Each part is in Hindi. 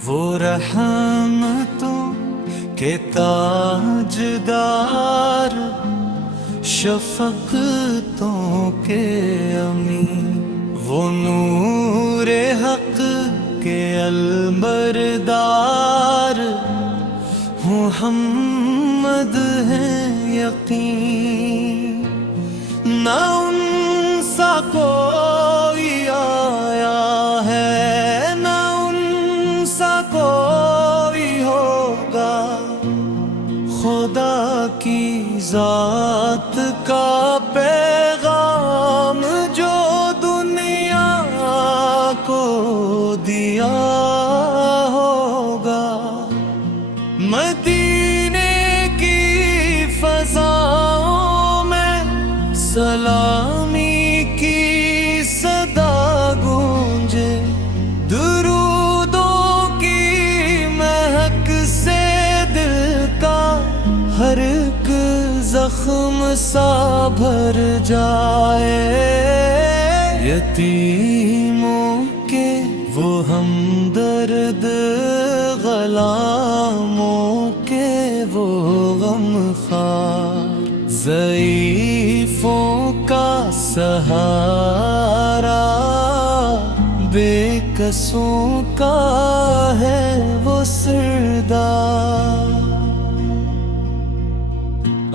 वो रहमतों के ताजदार, शफ़क़तों के अमी, वो नूरे हक़ के अलबरदार, मुहम्मद है यकीन। न उनसा कोई आया है, न उनसा कोई होगा, खुदा की जात का पैगाम जो दुनिया को दिया होगा। मदीने की फ़ज़ाओं में सलामी की सदा गूंजे, दुरूदों की महक से दिल का हर एक ज़ख्म सा भर जाए। यतीमों के वो हमदर्द, ग़लामों के वो गमख़ार, ज़ईफ़ों का सहारा, बेकसों का है वो सरदार।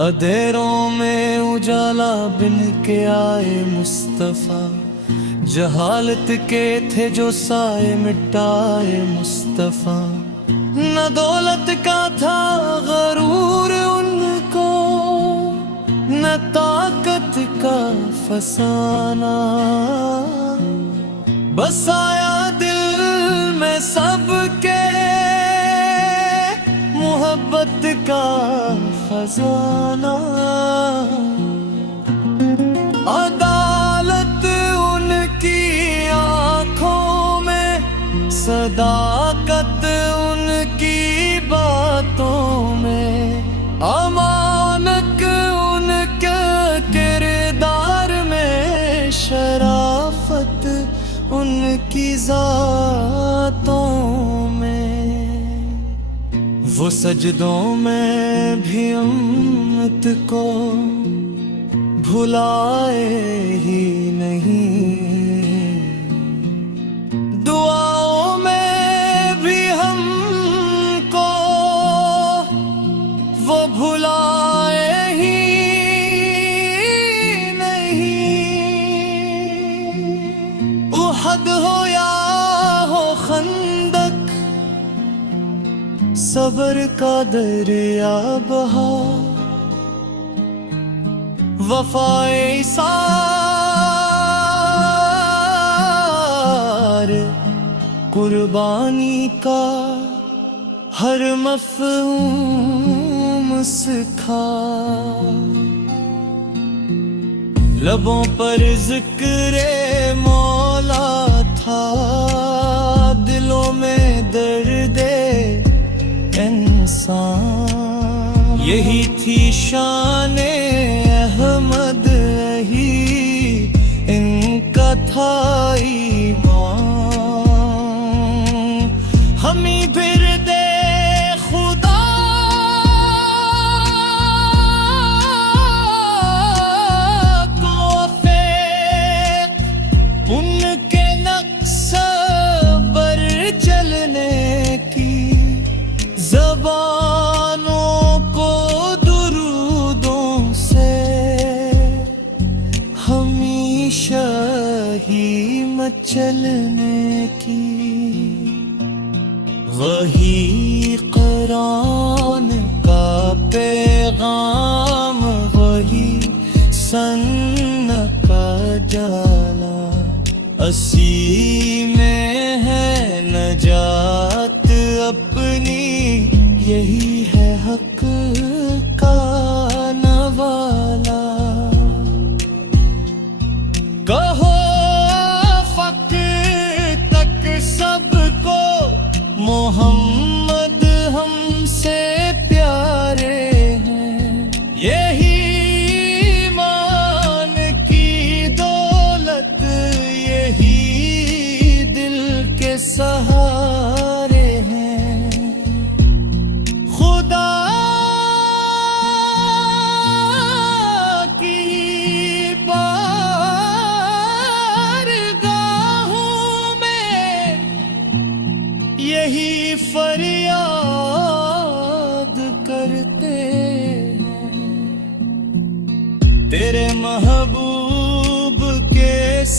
अंधेरों में उजाला बिन के आए मुस्तफ़ा, जहालत के थे जो साए मिटाए मुस्तफ़ा। न दौलत का था गरूर उनको, न ताकत का फसाना, बसाया दिल में सबके मोहब्बत का खजाना। अदालत उनकी आँखों में, सदाकत उनकी बातों में, अमानत उनके किरदार में, शराफत उनकी ज़ातों में। वो सजदों में भी उम्मत को भुलाए ही नहीं, दुआओं में भी हमको वो भुलाए ही नहीं। उहद हो या हो खंदक, सब्र का दरिया बहा, वफ़ाए इसार, कुर्बानी का हर मफ़हूम सिखा। लबों पर ज़िक्रे मौला था, दिलों में दर्दे इंसान। यही थी शाने अहमद ही, इनका था ईमान। हमी फिर दे खुदा को फेक, उनके नक्श पर चलने की, ज़बानों को दुरूदों से हमेशा ही मचलने की। वही कुरान का पैगाम, वही सन का जाला, असी में है नजात अपनी, यही है हक का नवाला। कहो फ़क़्र तक सबको, मोहम्मद हमसे प्यारे हैं। यही ईमान की दौलत, यही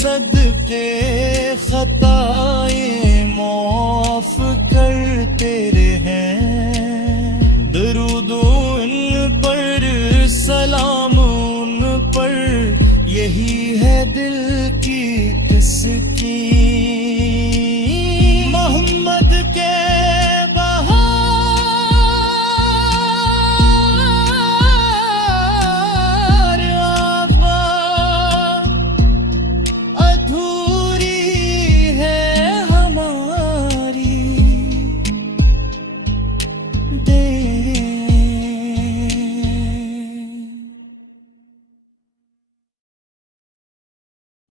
सदके खताएं माफ करते रहे। दरूद उन पर सलाम उन पर, यही है दिल की तिसकी। मोहम्मद के day